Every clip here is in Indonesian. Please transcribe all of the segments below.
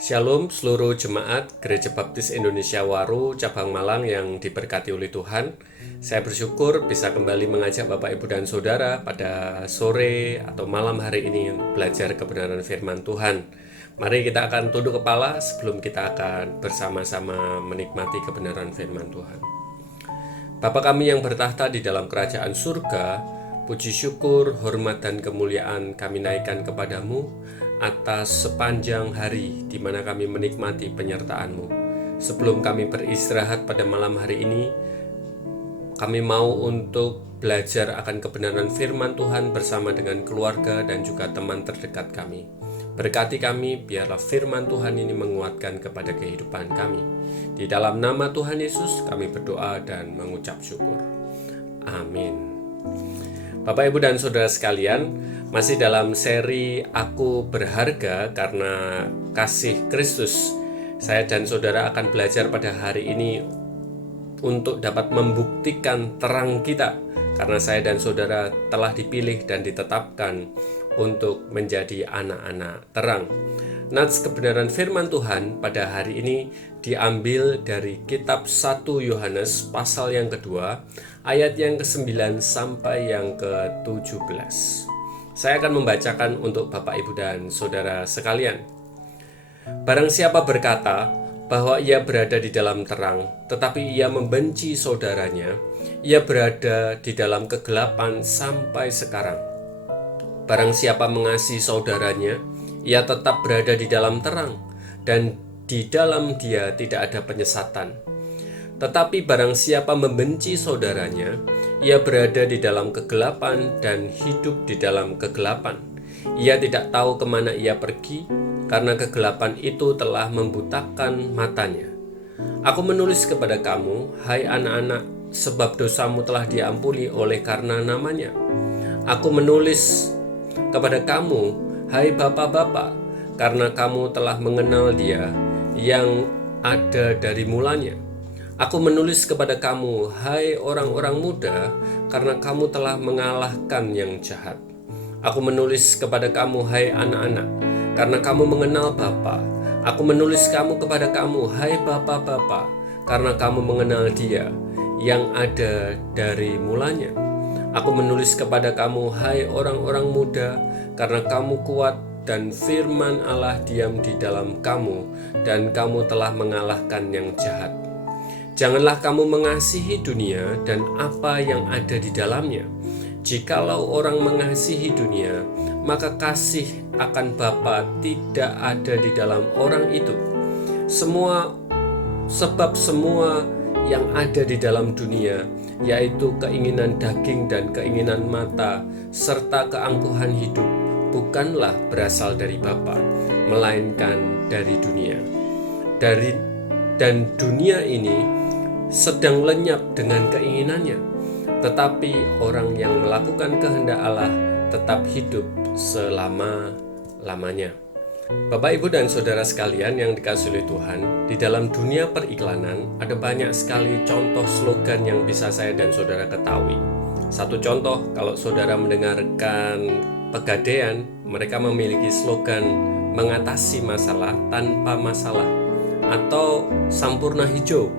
Shalom seluruh jemaat Gereja Baptis Indonesia Waru, Cabang Malang yang diberkati oleh Tuhan. Saya bersyukur bisa kembali mengajak Bapak, Ibu, dan Saudara pada sore atau malam hari ini belajar kebenaran firman Tuhan. Mari kita akan tunduk kepala sebelum kita akan bersama-sama menikmati kebenaran firman Tuhan. Bapa kami yang bertahta di dalam kerajaan surga, puji syukur, hormat, dan kemuliaan kami naikkan kepadamu atas sepanjang hari di mana kami menikmati penyertaan-Mu. Sebelum kami beristirahat pada malam hari ini, kami mau untuk belajar akan kebenaran firman Tuhan bersama dengan keluarga dan juga teman terdekat kami. Berkati kami, biarlah firman Tuhan ini menguatkan kepada kehidupan kami. Di dalam nama Tuhan Yesus kami berdoa dan mengucap syukur. Amin. Bapak, Ibu, dan Saudara sekalian, masih dalam seri Aku Berharga Karena Kasih Kristus. Saya dan Saudara akan belajar pada hari ini untuk dapat membuktikan terang kita, karena saya dan Saudara telah dipilih dan ditetapkan untuk menjadi anak-anak terang. Nats kebenaran firman Tuhan pada hari ini diambil dari kitab 1 Yohanes pasal yang kedua, ayat yang ke-9 sampai yang ke-17. Saya akan membacakan untuk Bapak, Ibu, dan Saudara sekalian. Barang siapa berkata bahwa ia berada di dalam terang, tetapi ia membenci saudaranya, ia berada di dalam kegelapan sampai sekarang. Barang siapa mengasihi saudaranya, ia tetap berada di dalam terang, dan di dalam dia tidak ada penyesatan. Tetapi barang siapa membenci saudaranya, ia berada di dalam kegelapan dan hidup di dalam kegelapan. Ia tidak tahu kemana ia pergi, karena kegelapan itu telah membutakan matanya. Aku menulis kepada kamu, hai anak-anak, sebab dosamu telah diampuni oleh karena namanya. Aku menulis kepada kamu, hai bapak-bapak, karena kamu telah mengenal Dia yang ada dari mulanya. Aku menulis kepada kamu, hai orang-orang muda, karena kamu telah mengalahkan yang jahat. Aku menulis kepada kamu, hai anak-anak, karena kamu mengenal Bapa. Aku menulis kepada kamu, hai bapak-bapak, karena kamu mengenal Dia yang ada dari mulanya. Aku menulis kepada kamu, hai orang-orang muda, karena kamu kuat dan firman Allah diam di dalam kamu, dan kamu telah mengalahkan yang jahat. Janganlah kamu mengasihi dunia dan apa yang ada di dalamnya. Jikalau orang mengasihi dunia, maka kasih akan Bapa tidak ada di dalam orang itu. Sebab semua yang ada di dalam dunia, yaitu keinginan daging dan keinginan mata, serta keangkuhan hidup, bukanlah berasal dari Bapa, melainkan dari dunia. Dan dunia ini sedang lenyap dengan keinginannya, tetapi orang yang melakukan kehendak Allah tetap hidup selama-lamanya. Bapak, Ibu, dan Saudara sekalian yang dikasihi oleh Tuhan, di dalam dunia periklanan ada banyak sekali contoh slogan yang bisa saya dan Saudara ketahui. Satu contoh, kalau Saudara mendengarkan Pegadaian, mereka memiliki slogan mengatasi masalah tanpa masalah, atau Sampurna Hijau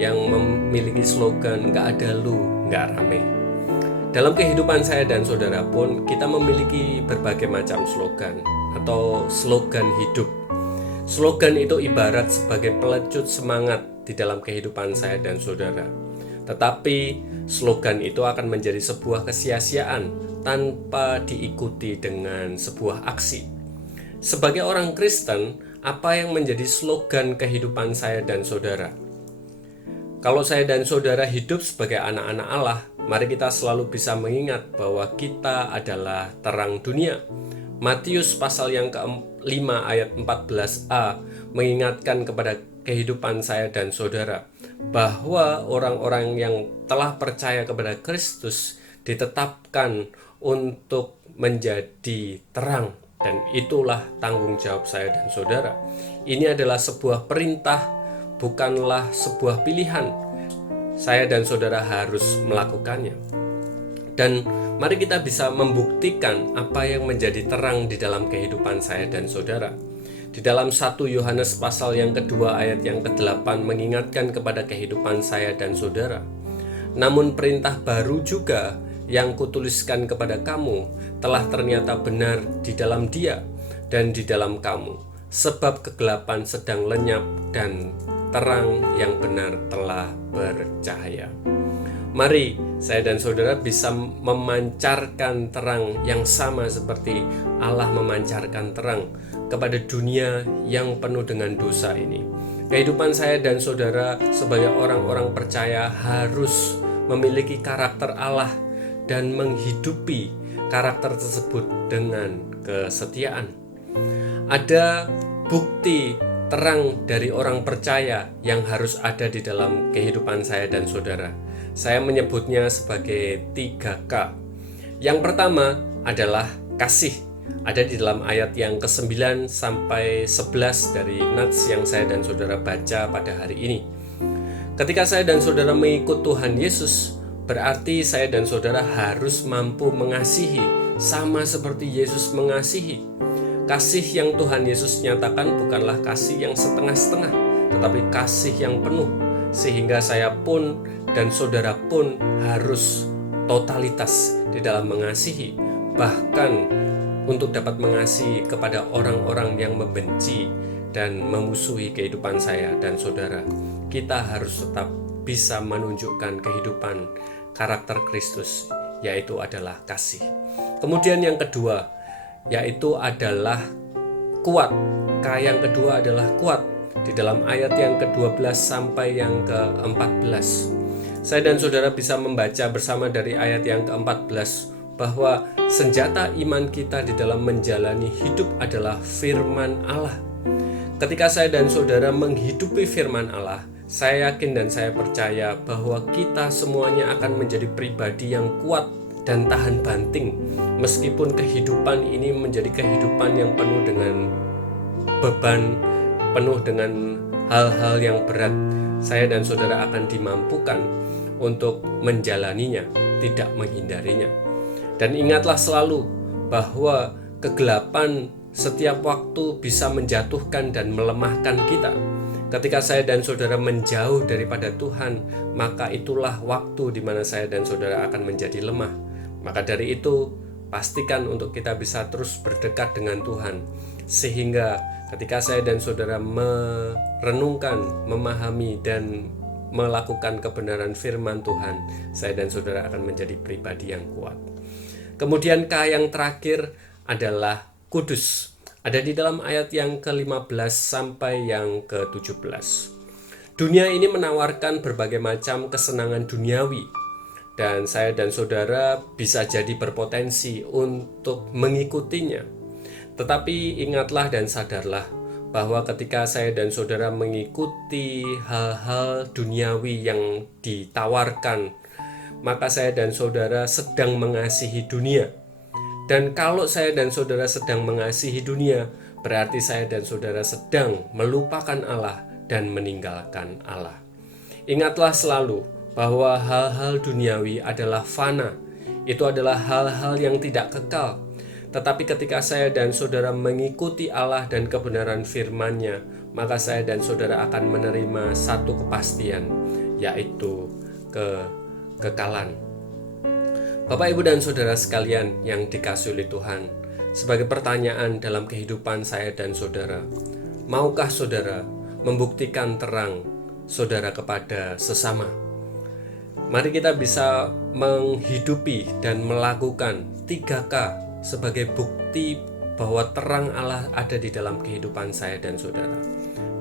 yang memiliki slogan nggak ada lu, nggak rame. Dalam kehidupan saya dan Saudara pun kita memiliki berbagai macam slogan atau slogan hidup. Slogan itu ibarat sebagai pelecut semangat di dalam kehidupan saya dan Saudara. Tetapi slogan itu akan menjadi sebuah kesia-siaan tanpa diikuti dengan sebuah aksi. Sebagai orang Kristen, apa yang menjadi slogan kehidupan saya dan Saudara? Kalau saya dan Saudara hidup sebagai anak-anak Allah, mari kita selalu bisa mengingat bahwa kita adalah terang dunia. Matius pasal yang ke-5 ayat 14a mengingatkan kepada kehidupan saya dan Saudara bahwa orang-orang yang telah percaya kepada Kristus ditetapkan untuk menjadi terang, dan itulah tanggung jawab saya dan Saudara. Ini adalah sebuah perintah, bukanlah sebuah pilihan. Saya dan Saudara harus melakukannya. Dan mari kita bisa membuktikan apa yang menjadi terang di dalam kehidupan saya dan Saudara. Di dalam 1 Yohanes pasal yang kedua ayat yang ke-8 mengingatkan kepada kehidupan saya dan saudara. Namun perintah baru juga yang kutuliskan kepada kamu telah ternyata benar di dalam Dia dan di dalam kamu, sebab kegelapan sedang lenyap dan terang yang benar telah bercahaya. Mari saya dan saudara bisa memancarkan terang yang sama seperti Allah memancarkan terang kepada dunia yang penuh dengan dosa ini. Kehidupan saya dan saudara sebagai orang-orang percaya harus memiliki karakter Allah dan menghidupi karakter tersebut dengan kesetiaan. Ada bukti terang dari orang percaya yang harus ada di dalam kehidupan saya dan saudara. Saya menyebutnya sebagai 3K. Yang pertama adalah kasih. Ada di dalam ayat yang ke-9 sampai 11 dari nats yang saya dan saudara baca pada hari ini. Ketika saya dan saudara mengikut Tuhan Yesus, berarti saya dan saudara harus mampu mengasihi sama seperti Yesus mengasihi. Kasih yang Tuhan Yesus nyatakan bukanlah kasih yang setengah-setengah, tetapi kasih yang penuh, sehingga saya pun dan saudara pun harus totalitas di dalam mengasihi, bahkan untuk dapat mengasihi kepada orang-orang yang membenci dan memusuhi kehidupan saya dan saudara. Kita harus tetap bisa menunjukkan kehidupan karakter Kristus, yaitu adalah kasih. Kemudian yang kedua, yaitu adalah kuat. K yang kedua adalah kuat di dalam ayat yang ke-12 sampai yang ke-14. Saya dan saudara bisa membaca bersama dari ayat yang ke-14 bahwa senjata iman kita di dalam menjalani hidup adalah firman Allah. Ketika saya dan saudara menghidupi firman Allah, saya yakin dan saya percaya bahwa kita semuanya akan menjadi pribadi yang kuat dan tahan banting, meskipun kehidupan ini menjadi kehidupan yang penuh dengan beban, penuh dengan hal-hal yang berat. Saya dan saudara akan dimampukan untuk menjalaninya, tidak menghindarinya. Dan ingatlah selalu bahwa kegelapan setiap waktu bisa menjatuhkan dan melemahkan kita. Ketika saya dan saudara menjauh daripada Tuhan, maka itulah waktu di mana saya dan saudara akan menjadi lemah. Maka dari itu, pastikan untuk kita bisa terus berdekat dengan Tuhan, sehingga ketika saya dan saudara merenungkan, memahami, dan melakukan kebenaran firman Tuhan, saya dan saudara akan menjadi pribadi yang kuat. Kemudian K yang terakhir adalah kudus. Ada di dalam ayat yang ke-15 sampai yang ke-17. Dunia ini menawarkan berbagai macam kesenangan duniawi, dan saya dan saudara bisa jadi berpotensi untuk mengikutinya. Tetapi ingatlah dan sadarlah bahwa ketika saya dan saudara mengikuti hal-hal duniawi yang ditawarkan, maka saya dan saudara sedang mengasihi dunia. Dan kalau saya dan saudara sedang mengasihi dunia, berarti saya dan saudara sedang melupakan Allah dan meninggalkan Allah. Ingatlah selalu bahwa hal-hal duniawi adalah fana. Itu adalah hal-hal yang tidak kekal. Tetapi ketika saya dan saudara mengikuti Allah dan kebenaran firman-Nya, maka saya dan saudara akan menerima satu kepastian, yaitu kekekalan. Bapak, Ibu, dan saudara sekalian yang dikasihi oleh Tuhan, sebagai pertanyaan dalam kehidupan saya dan saudara, maukah saudara membuktikan terang saudara kepada sesama? Mari kita bisa menghidupi dan melakukan 3K sebagai bukti bahwa terang Allah ada di dalam kehidupan saya dan saudara.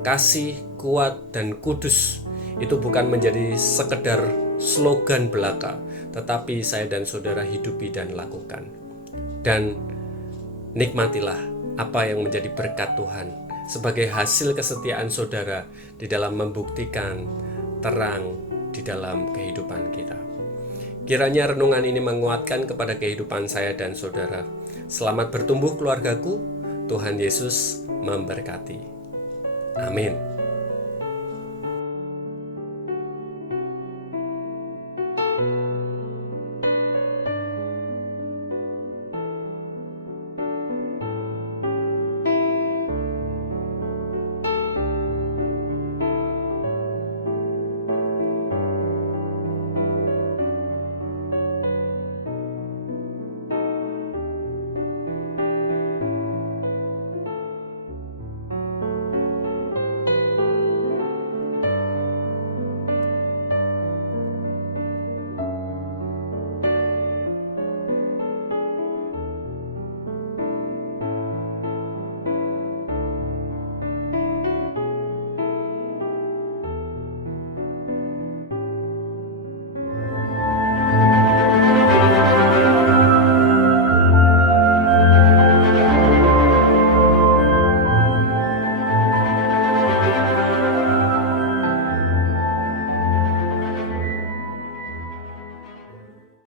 Kasih, kuat, dan kudus itu bukan menjadi sekedar slogan belaka, tetapi saya dan saudara hidupi dan lakukan. Dan nikmatilah apa yang menjadi berkat Tuhan sebagai hasil kesetiaan saudara di dalam membuktikan terang di dalam kehidupan kita. Kiranya renungan ini menguatkan kepada kehidupan saya dan saudara. Selamat bertumbuh keluargaku, Tuhan Yesus memberkati. Amin.